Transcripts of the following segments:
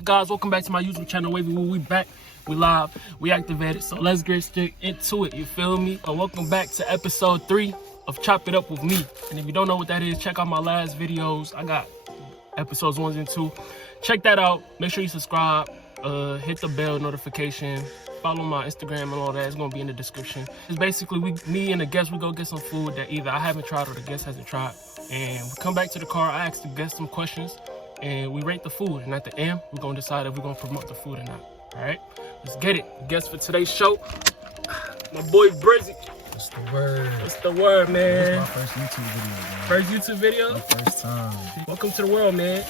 up, guys? Welcome back to my YouTube channel, wavvy.wooh. We back, we live, we activated. So let's get straight into it. You feel me? Welcome back to episode 3 of Chop It Up with me. And if you don't know what that is, check out my last videos. I got episodes 1 and 2. Check that out. Make sure you subscribe. Hit the bell notification. Follow my Instagram and all that. It's gonna be in the description. It's basically me and the guest, we go get some food that either I haven't tried or the guest hasn't tried. And we come back to the car. I ask the guest some questions, and we rate the food. And at the end, we're gonna decide if we're gonna promote the food or not. All right, let's get it. Guest for today's show, my boy Brizzy. What's the word? What's the word, man? This is my first YouTube video, man. First YouTube video? My first time. Welcome to the world, man.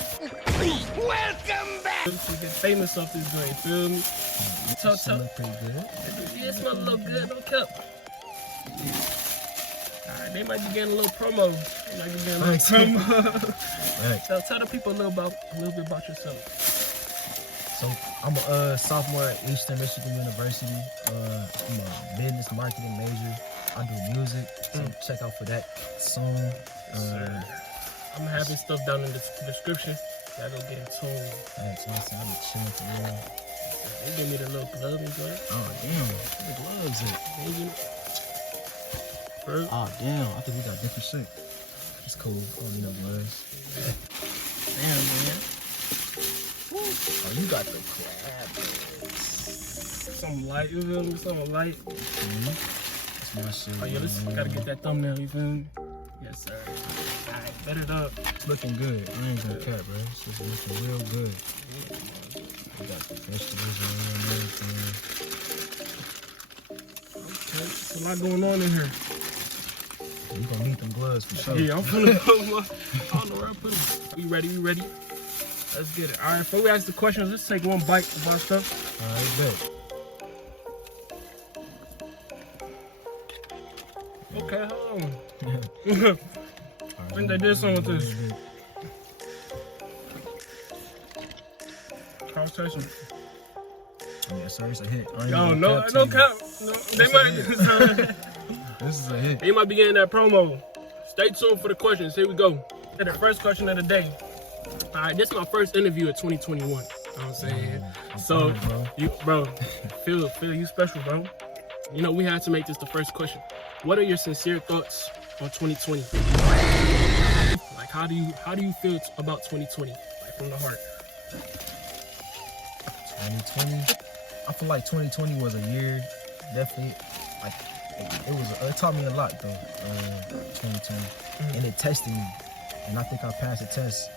Welcome back! You get famous off this joint, feel me? It smell pretty good. Yeah, it smells a little good, no cap. Alright, they might be getting a little promo. They might be getting a little promo. Right. Tell the people a little bit about yourself. So I'm a sophomore at Eastern Michigan University. I'm a business marketing major. I do music, so check out for that soon. I'm having stuff down in the description. Y'all go get in tune. Thanks, man. I've been chilling for real. They give me the little glove and joint. Oh damn, where the gloves at? Oh damn, I think we got different shit. It's cool. I don't need no gloves. Damn, man. Oh, you got the crab. Something light, you feel me? Something light. That's my shit. Oh yeah, let's gotta get that thumbnail, you feel me? Yes, sir. Alright, bet it up. It's looking good. I ain't gonna cap, bro. It's just looking real good. We got the vegetables and everything. Okay, there's a lot going on in here. You gonna need them gloves for sure. Yeah, I'm gonna put my, I don't know where I put them. You ready? You ready? Let's get it. All right, before we ask the questions, let's take one bite of our stuff. All right, bet. Okay, hold on. I think they did something with this. Try to taste them. Yeah, sir, it's a hit. Yo, no cap. No, they might. This is a hit. They might be getting that promo. Stay tuned for the questions. Here we go. The first question of the day. All right, this is my first interview of 2021. You know what I'm saying? So, bro, feel you special, bro. You know, we had to make this the first question. What are your sincere thoughts on 2020? Like, how do you feel about 2020? Like, from the heart. 2020. I feel like 2020 was a year, definitely. Like, it taught me a lot though. 2020, and it tested me, and I think I passed the test.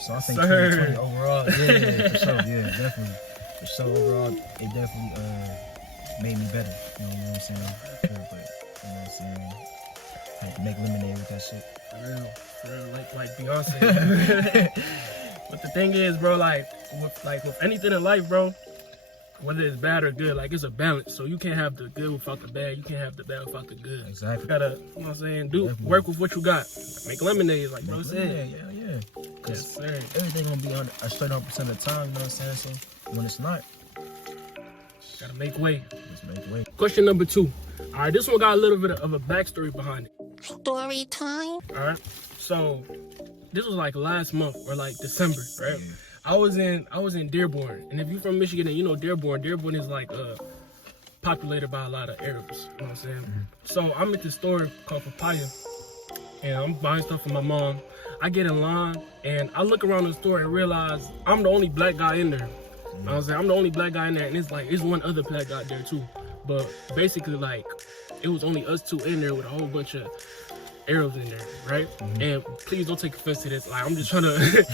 So I think 2020 overall, yeah, for sure, yeah, definitely, for sure. Overall, it definitely made me better. You know what I'm saying? But, you know what I'm saying? I had to make lemonade with that shit. For real, like Beyonce. But the thing is, bro, like with anything in life, bro, whether it's bad or good, like it's a balance. So you can't have the good without the bad. You can't have the bad without the good. Exactly. You gotta, you know what I'm saying, work with what you got. Make lemonade, like bro said. Yeah. Yes, sir. Everything gonna be on a straight 100% of the time, you know what I'm saying? So when it's not, gotta make way. just make way. Question number 2. All right, this one got a little bit of a backstory behind it. Story time. All right, so this was like last month or like December, right? Yeah. I was in Dearborn, and if you're from Michigan and you know Dearborn is like populated by a lot of Arabs. You know what I'm saying? So I'm at this store called Papaya, and I'm buying stuff for my mom. I get in line, and I look around the store and realize I'm the only black guy in there. You know what I'm saying? I'm the only black guy in there, and it's one other black guy there too. But basically, like, it was only us two in there with a whole bunch of Arabs in there, right? And please don't take offense to this. Like, I'm just trying to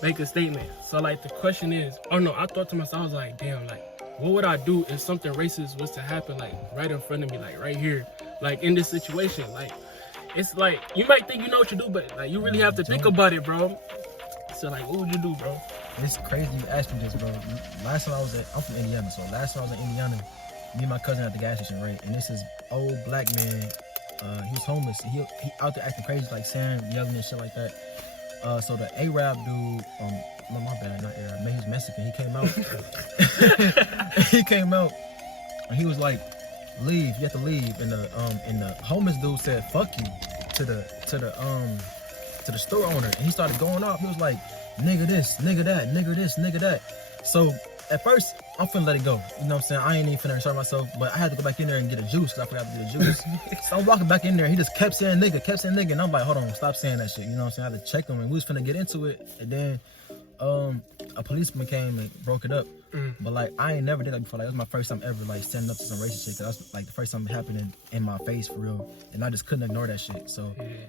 make a statement. So, like, the question is, oh no, I thought to myself, I was like, damn, like, what would I do if something racist was to happen, like, right in front of me, like, right here, like, in this situation? Like, it's like, you might think you know what you do, but, like, you really have to think about it, bro. So, like, what would you do, bro? It's crazy you asked me this, bro. Last time I'm from Indiana, so last time I was in Indiana, me and my cousin at the gas station, right? And this is old black man. He was homeless. He out there acting crazy, like saying, yelling and shit like that. So the Arab dude, no, my bad, not Arab, man, he's Mexican. He came out. He came out, and he was like, "Leave, you have to leave." And the homeless dude said, "Fuck you," to the store owner, and he started going off. He was like, nigga this, nigga that, nigga this, nigga that. So at first, I'm finna let it go. You know what I'm saying? I ain't even finna show myself, but I had to go back in there and get a juice because I forgot to get a juice. So I'm walking back in there. He just kept saying nigga, and I'm like, hold on, stop saying that shit. You know what I'm saying? I had to check him, and we was finna get into it, and then a policeman came and broke it up. But like, I ain't never did that before. Like, it was my first time ever like standing up to some racist shit. Cause that's like the first time it happened in my face for real, and I just couldn't ignore that shit. So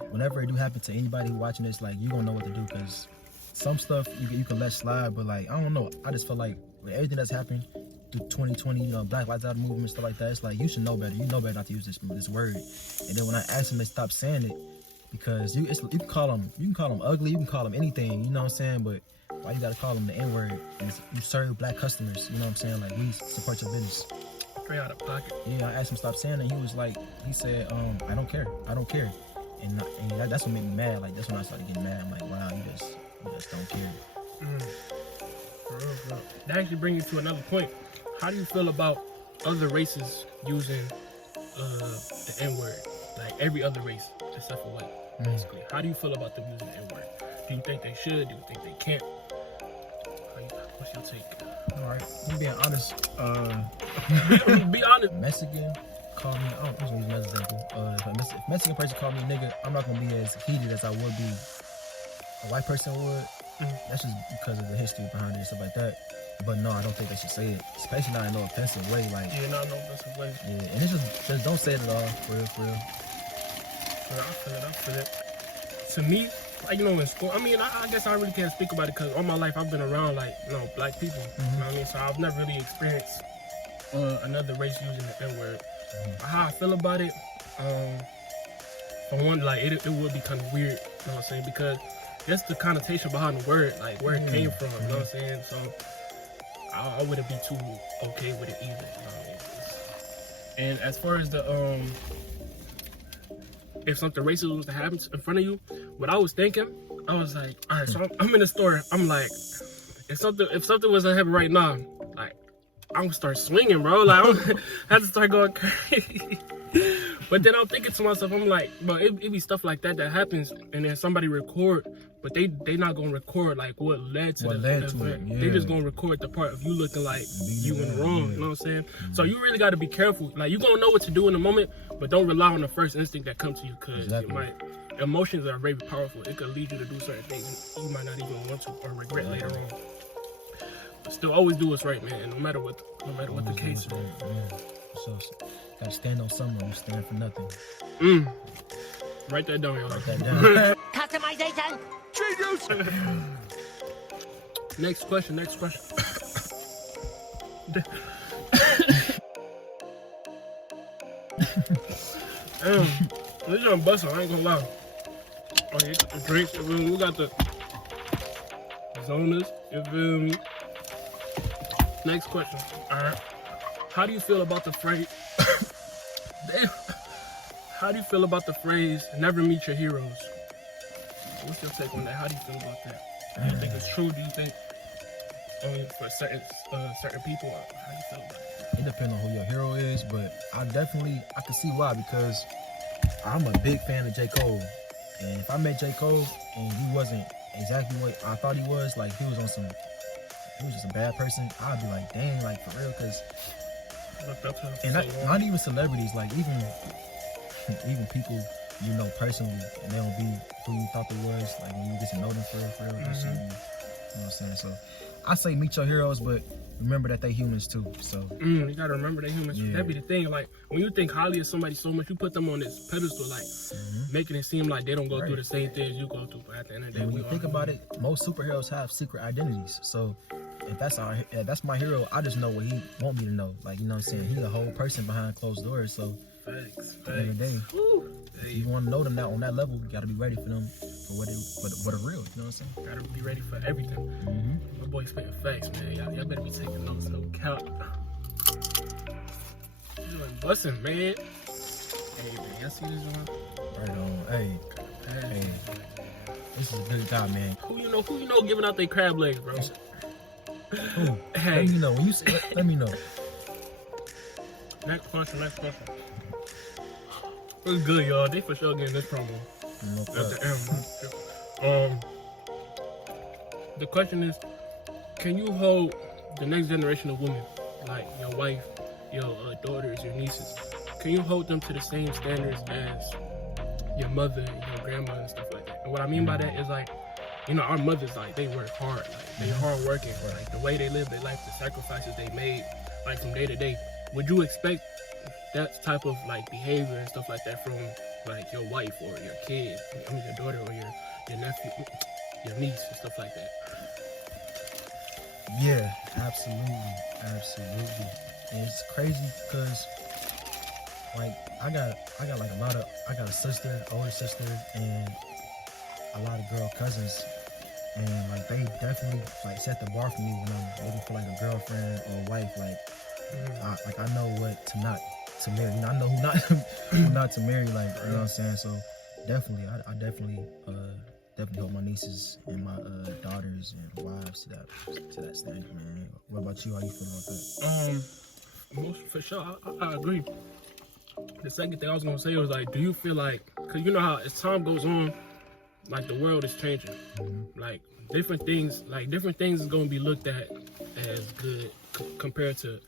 whenever it do happen to anybody who watching this, like, you gonna know what to do, cause some stuff you can let slide, but like, I don't know. I just feel like with everything that's happened through 2020, you know, Black Lives Matter movement, stuff like that, it's like you should know better. You know better not to use this word. And then when I asked them, they stopped saying it because you can call them ugly, you can call them anything. You know what I'm saying? But why you gotta call them the N-word? You serve black customers. You know what I'm saying? Like, we support your business. Straight out of pocket. Yeah, I asked him to stop saying it. He was like, he said, I don't care. And that's what made me mad. Like, that's when I started getting mad. I'm like, wow, you just don't care. For real. That actually brings me to another point. How do you feel about other races using the N-word? Like every other race except for white, basically. How do you feel about them using the N-word? Do you think they should? Do you think they can't? What's your take? Alright, I'm being honest. Be honest. Mexican call me, I don't use another example. If a Mexican person call me nigga, I'm not gonna be as heated as I would be a white person would. That's just because of the history behind it and stuff like that. But no, I don't think they should say it, especially not in no offensive way. Like, yeah, not in no offensive way. Yeah, and it's just don't say it at all, for real. I feel it. To me, like, you know, in school, I mean, I guess I really can't speak about it because all my life I've been around, like, you know, black people. You know what I mean? So I've never really experienced another race using the N-word. How I feel about it, for one, like, it would be kind of weird, you know what I'm saying? Because that's the connotation behind the word, like, where it came from, you know what I'm saying? So I wouldn't be too okay with it either, you know what I mean? And as far as the, if something racist was to happen in front of you, what I was thinking, I was like, all right, so I'm in the store. I'm like, if something was to happen right now, like, I'm gonna start swinging, bro. Like, I have to start going crazy. But then I'm thinking to myself, I'm like, bro, it be stuff like that happens, and then somebody record, but they not gonna record like what led to the event. Yeah. They just gonna record the part of you looking like you went wrong. You know what I'm saying? So you really got to be careful. Like, you gonna know what to do in the moment, but don't rely on the first instinct that comes to you, because emotions are very powerful. It could lead you to do certain things you might not even want to or regret later on. But still, always do what's right, man. No matter what the case is. So gotta stand on something. You stand for nothing. Write that down, y'all. Write that down. Customization. Next question. This is busting, I ain't gonna lie. Oh, yeah, got the drinks, we got the zonas, you feel me? Next question. Alright. How do you feel about the phrase? Damn. How do you feel about the phrase, never meet your heroes? What's your take on that? How do you feel about that? Do you think it's true? Do you think for certain people, how do you feel about it? It depends on who your hero is, but I can see why, because I'm a big fan of J. Cole. And if I met J. Cole and he wasn't exactly what I thought he was, like he was just a bad person, I'd be like, dang, like for real, because not even celebrities, like even people you know personally, and they don't be who you thought they was, like when you get to know them for real, you know what I'm saying? So I say meet your heroes, but remember that they humans too. So you gotta remember they humans. Yeah. That be the thing. Like when you think highly of somebody so much, you put them on this pedestal, like making it seem like they don't go through the same things you go through. But at the end of the day, when you think about it, most superheroes have secret identities. So if that's my hero, I just know what he want me to know. Like, you know what I'm saying? He's a whole person behind closed doors. So Thanks. At the end of the day, if you want to know them now on that level, you got to be ready for them for what are real. You know what I'm saying? Got to be ready for everything. My boy spitting facts, man. Y'all better be taking notes. No count. He's doing busting, man. Hey, man, y'all see this one? Right on. Hey. This is a good guy, man. Who you know giving out their crab legs, bro? Who? Hey. Let me know. When you say, let me know. Next question. What's good, y'all? They for sure getting this promo. No at the end. The question is, can you hold the next generation of women, like your wife, your daughters, your nieces, can you hold them to the same standards as your mother and your grandmother and stuff like that? And what I mean by that is like, you know, our mothers, like, they work hard, like, they hard working, like, the way they live their life, the sacrifices they made, like, from day to day. Would you expect that type of, like, behavior and stuff like that from, like, your wife or your kid, I mean, your daughter or your nephew, your niece and stuff like that? Yeah, absolutely. And it's crazy because, like, I got like I got a sister, older sister, and a lot of girl cousins, and like they definitely like set the bar for me when I'm looking for like a girlfriend or a wife. Like, I know what to not to marry. You know, I know who not to marry. Like, you know what I'm saying. So definitely, I definitely hold my nieces and my daughters and wives to that standard, man. What about you? How you feel about that? Most for sure, I agree. The second thing I was gonna say was like, do you feel like, cause you know how as time goes on, like the world is changing, like different things is gonna be looked at as good compared to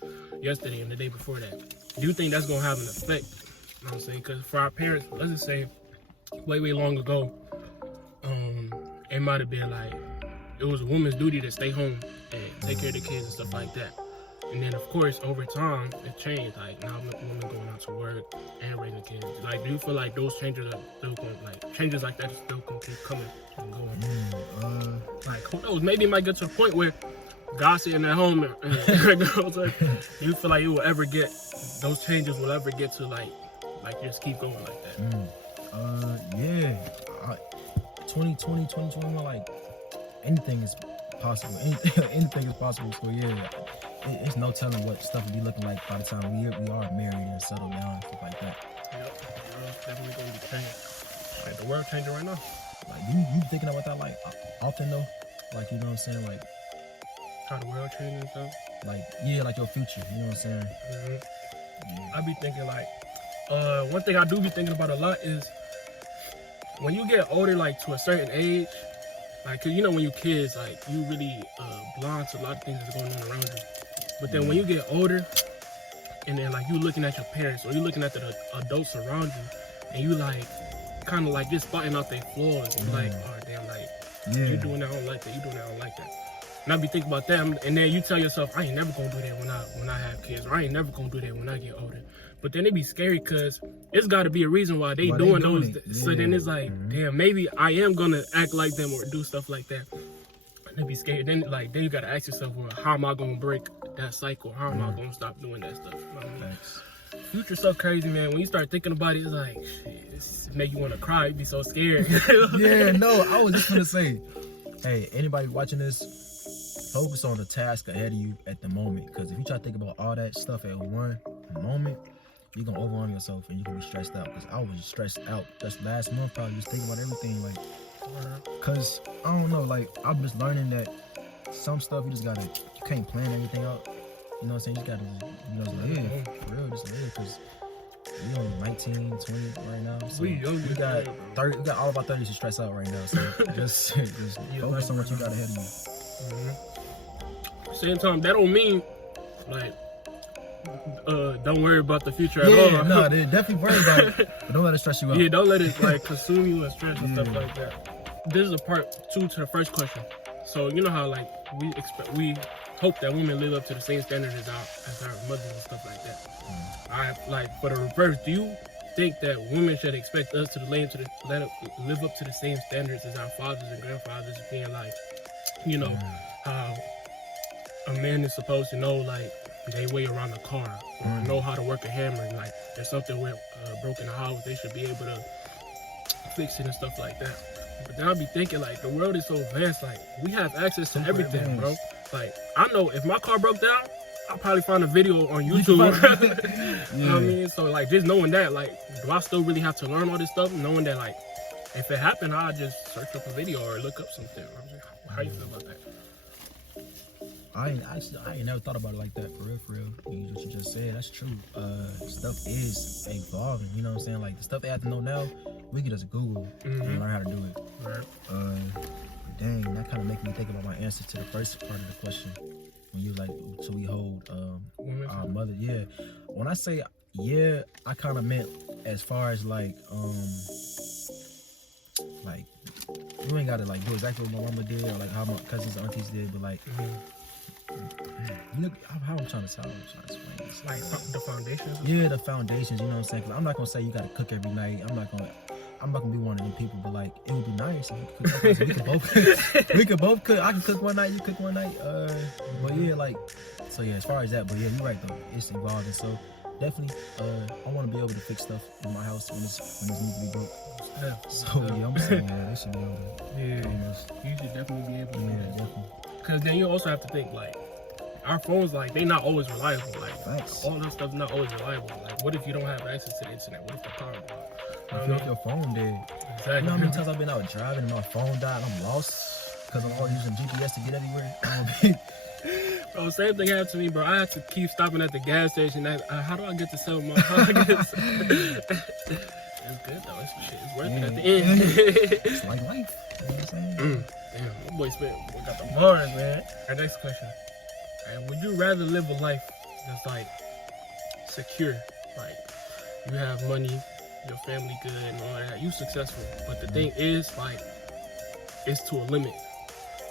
yesterday and the day before that. Do you think that's gonna have an effect? You know what I'm saying? Cause for our parents, let's just say, way long ago, it might have been like it was a woman's duty to stay home and take care of the kids and stuff like that. And then, of course, over time, it changed. Like, now women going out to work and raising kids. Like, do you feel like those changes are still going, like, changes like that are still going to keep coming and going? Like, who knows? Maybe it might get to a point where God's sitting at home and girls, like, do you feel like those changes will ever get to, like just keep going like that? Yeah. 2020, 2021, like, anything is possible. Anything is possible. So, yeah. It's no telling what stuff will be looking like by the time we are married and settled down and stuff like that. Yep, the world's definitely going to be changing. Like, the world changing right now. Like, you thinking about that, like, often, though? Like, you know what I'm saying? Like, how the world changing and stuff? Like, yeah, like your future, you know what I'm saying? Yeah. I be thinking, like, one thing I do be thinking about a lot is when you get older, like, to a certain age, like, cause you know when you kids, like, you really blind to a lot of things that's going on around you. But then when you get older, and then like you looking at your parents or you looking at the adults around you, and you like kind of like just spotting out their flaws, and like, oh damn, like you doing that, I don't like that. You doing that, I don't like that. And I be thinking about that, and then you tell yourself, I ain't never gonna do that when I have kids, or I ain't never gonna do that when I get older. But then it be scary because it's got to be a reason why they doing those. So then it's like, damn, maybe I am gonna act like them or do stuff like that. And it be scary. Then you gotta ask yourself, well, how am I gonna break that cycle? How am I gonna stop doing that stuff? You know what I mean? Future stuff crazy, man. When you start thinking about it, it's like, shit, this make you want to cry. You be so scared. Yeah, no, I was just gonna say, hey, anybody watching this, focus on the task ahead of you at the moment. Because if you try to think about all that stuff at one moment, you're gonna overwhelm yourself and you're gonna be stressed out. Because I was stressed out just last month, probably just thinking about everything. Like, because I don't know, like, I'm just learning that some stuff you can't plan everything out. You know what I'm saying? You just gotta, live. For real, just live. Because we only 19, 20 right now. So we got all of our 30s to stress out right now. So just focus on what you got ahead of you. Same time, that don't mean, like, don't worry about the future at all. Yeah, no, they definitely worry about it, but don't let it stress you out. Yeah, don't let it like consume you and stress and stuff like that. This is a part 2 to the first question. So you know how like we hope that women live up to the same standards as our mothers and stuff like that. Alright, like for the reverse, do you think that women should expect us to live up to the same standards as our fathers and grandfathers, being like, you know, how a man is supposed to know like they way around a car or know how to work a hammer, and like if something went broke in the house, they should be able to fix it and stuff like that. But then I'll be thinking like the world is so vast, like we have access to everything, bro. Like I know if my car broke down, I'll probably find a video on YouTube. You know what I mean? So like just knowing that, like, do I still really have to learn all this stuff? Knowing that like if it happened, I'll just search up a video or look up something. How you feel about that? I ain't never thought about it like that, for real. What you just said, that's true. Stuff is evolving, you know what I'm saying? Like, the stuff they have to know now, we can just Google and learn how to do it. Dang, that kind of make me think about my answer to the first part of the question. When you like, so we hold our mother. Yeah. When I say yeah, I kind of meant as far as like you ain't gotta like do exactly what my mama did or like how my cousins and aunties did, but like you know how I'm trying to explain this. Like the foundations. Yeah, the foundations. You know what I'm saying? 'Cause I'm not gonna say you gotta cook every night. I'm not gonna be one of them people, but like it would be nice if we could both cook. We could both cook. I can cook one night, you cook one night. But yeah, like so yeah. As far as that, but yeah, you're right though. It's evolving. So definitely, I want to be able to fix stuff in my house when it's needs to be broke. Yeah. So yeah, I'm saying yeah, they should be able to. Yeah. You should definitely be able to. Yeah, definitely. Because then you also have to think like our phones, like they not always reliable. Like Facts. all that stuff's not always reliable. Like what if you don't have access to the internet? What if the power goes? I feel like your phone dead. Exactly. You know how many times I've been out driving and my phone died and I'm lost because I'm always using GPS to get everywhere. Bro, same thing happened to me, bro. I had to keep stopping at the gas station. How do I get to sell my? How do I get to sell? It's good though. It's worth it at the end. It's like life. You know what I'm saying? Damn, my boy we got the bars, man. Our next question. Would you rather live a life that's like secure, like you have money, your family good and all that, you successful, but the thing is like it's to a limit.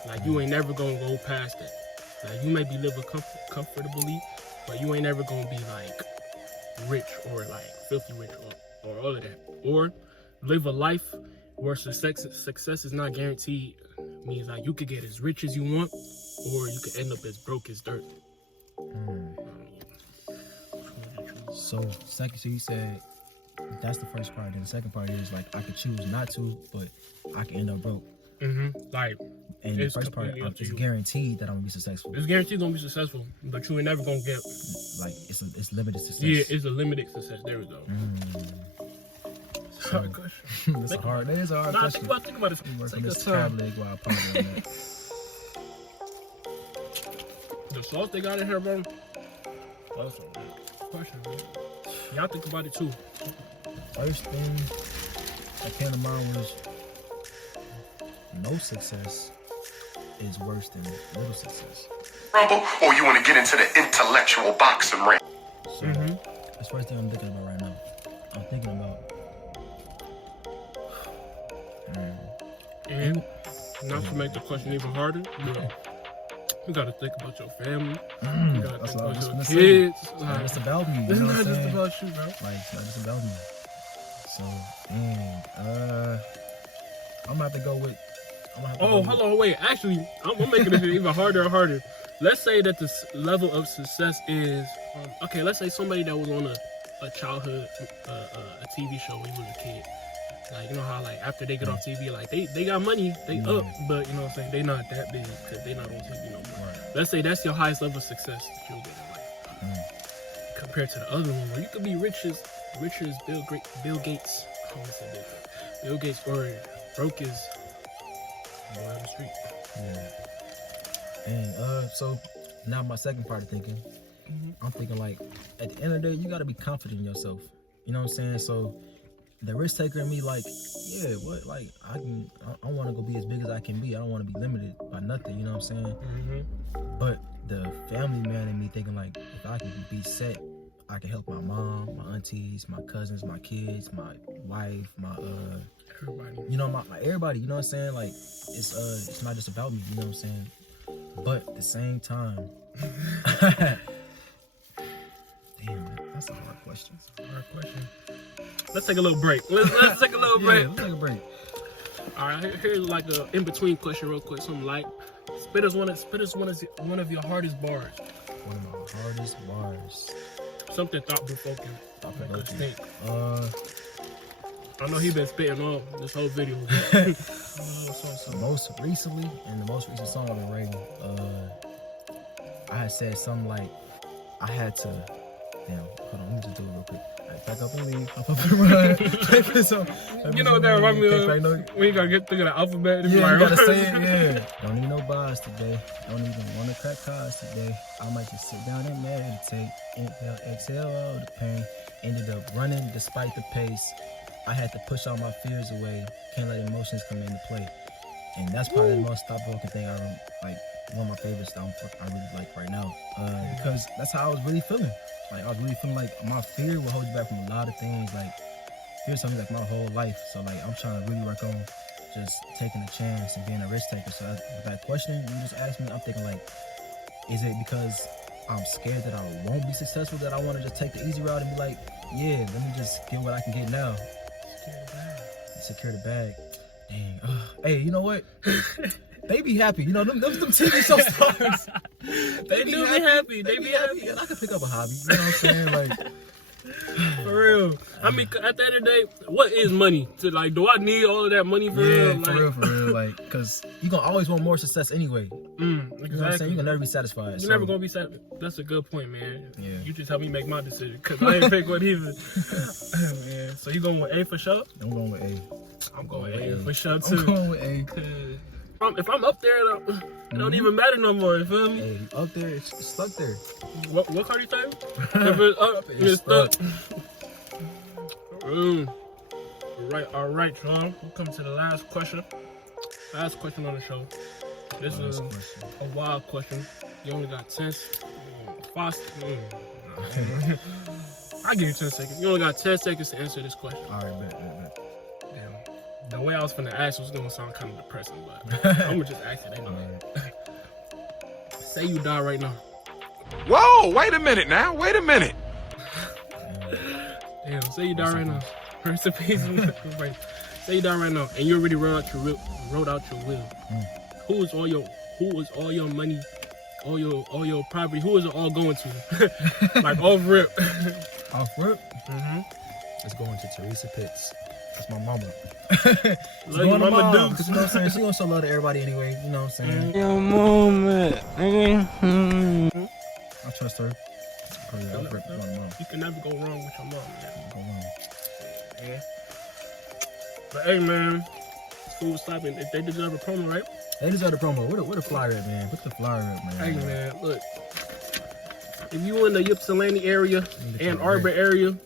Like you ain't never gonna go past that. Like you may be living comfortably, but you ain't never gonna be like rich or like filthy rich or all of that. Or live a life where success is not guaranteed. Means like you could get as rich as you want, or you could end up as broke as dirt. So you said that's the first part. Then the second part is like I could choose not to, but I can end up broke. Like, and the first part is guaranteed that I'm gonna be successful. It's guaranteed gonna be successful, but you ain't never gonna get like it's limited success. Yeah, it's a limited success. There we go. So, hard question. It is a hard question. Think about it. Take this crab leg while I ponder on that. The sauce they got in here, bro. That's a good question, bro. Y'all think about it too. First thing that came to mind was no success is worse than little success. Or you want to get into the intellectual boxing ring. So that's the first thing I'm thinking about right now. I'm thinking about and not to make the question even harder, you gotta think about your family. You gotta think about your kids. It's not just about me. It's not just about you, bro. Like, it's not just about me. So, I'm gonna have to go with. Hold on, wait. Actually, I'm making it even harder and harder. Let's say that the level of success is okay. Let's say somebody that was on a childhood a TV show when he was a kid. Like, you know how like after they get off TV, like they got money, they up, but you know what I'm saying, they not that big because they not on TV no more. Right. Let's say that's your highest level of success that you'll get in life. Compared to the other one where you could be rich as Bill Gates. I want to say Bill Gates, or broke as boy on the street. Yeah. And so now my second part of thinking, I'm thinking like at the end of the day, you gotta be confident in yourself. You know what I'm saying? So the risk taker in me, like, yeah, what, like, I want to go be as big as I can be. I don't want to be limited by nothing, you know what I'm saying? But the family man in me thinking, like, if I can be set, I can help my mom, my aunties, my cousins, my kids, my wife, my, everybody. You know, my everybody, you know what I'm saying? Like, it's not just about me, you know what I'm saying? But at the same time, damn, that's a hard question. Let's take a little break. Let's take a little break. Let's take a break. All right, here's like a in-between question real quick. Something like, spit us one of your hardest bars. One of my hardest bars. Something thought-provoking. Make us think. I know he been spitting all this whole video. Most recently, and the most recent song I've been writing, I had said something like, I had to, damn, hold on, let me just do it real quick. Back up and leave. Hop up and run. You know what that reminds me of? When you gotta get through the alphabet. Yeah, you gotta say it, yeah. Don't need no bars today. Don't even wanna crack cars today. I might just sit down and meditate. Inhale, exhale all the pain. Ended up running despite the pace. I had to push all my fears away. Can't let emotions come into play. And that's probably the most thought-provoking thing like one of my favorites that I really like right now. Because that's how I was really feeling. Like I was really feeling like my fear will hold you back from a lot of things. Like fear's something like my whole life. So like I'm trying to really work on just taking a chance and being a risk taker. So with that question you just asked me, I'm thinking like, is it because I'm scared that I won't be successful that I want to just take the easy route and be like, yeah, let me just get what I can get now. Secure the bag. Dang. Hey, you know what? They be happy. You know, them TV show stars. They do be happy. They be happy. And I could pick up a hobby. You know what I'm saying? Like, for real. I mean, at the end of the day, what is money? Do I need all of that money for real? Yeah, for real. Like, because you're going to always want more success anyway. Exactly. You know what I'm saying? You're going to never be satisfied. You're never going to be satisfied. That's a good point, man. Yeah. You just helped me make my decision, because I ain't pick one either. Man, so you going with A for sure? I'm going with A. I'm going with A for sure, too. I'm going with A. If I'm up there, it don't even matter no more. You feel me? Hey, up there, it's stuck there. What card you type? If it's up, it's stuck. All right, y'all. We'll come to the last question. Last question on the show. This is a wild question. You only got 10. I'll give you 10 seconds. You only got 10 seconds to answer this question. All right, bet. Damn. The way I was finna ask was gonna sound kind of depressing, but I'm gonna just ask it anyway. Say you die right now. Whoa, wait a minute now. Wait a minute. Damn, say you die right now. Rest in peace. Say you die right now, and you already wrote out your will. Who is all your money, all your property? Who is it all going to? Like off rip. Off rip? Mm-hmm. It's going to Teresa Pitts. That's my mama. Love your mama Dukes. Because you know what I'm saying? She gonna show love to everybody anyway. You know what I'm saying? Your mama. I trust her. Oh yeah, I'll rip my mom. You can never go wrong with your mom, man. Go on. Yeah. But hey, man, food stopping. They deserve a promo, right? They deserve the promo. Where the flyer at, man? Put the flyer up, man. Hey, man, look. If you in the Ypsilanti area, Ann Arbor area,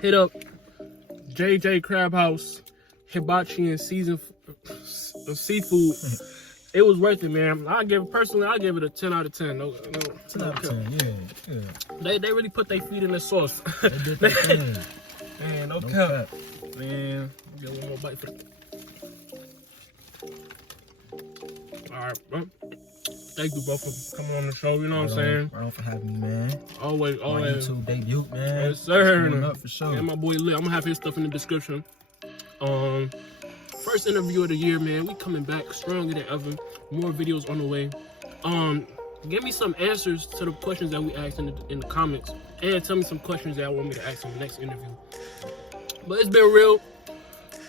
hit up JJ Crab House, hibachi and seasoned seafood. It was worth it, man. I give it a 10 out of 10. No 10 out of 10, yeah. They really put their feet in the sauce. They did their thing. Man, no cap. Man, get one more bite for it. Alright, bro. Thank you both for coming on the show, you know what I'm saying? Right on for having me, man. Always. My YouTube debut, man. Yes, sir. Coming up for sure. And my boy Lit. I'm gonna have his stuff in the description. First interview of the year, man. We coming back stronger than ever. More videos on the way. Give me some answers to the questions that we asked in the comments. And tell me some questions that I want me to ask in the next interview. But it's been real.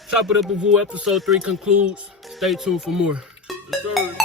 Chop It Up with Woo episode 3 concludes. Stay tuned for more. Yes, sir.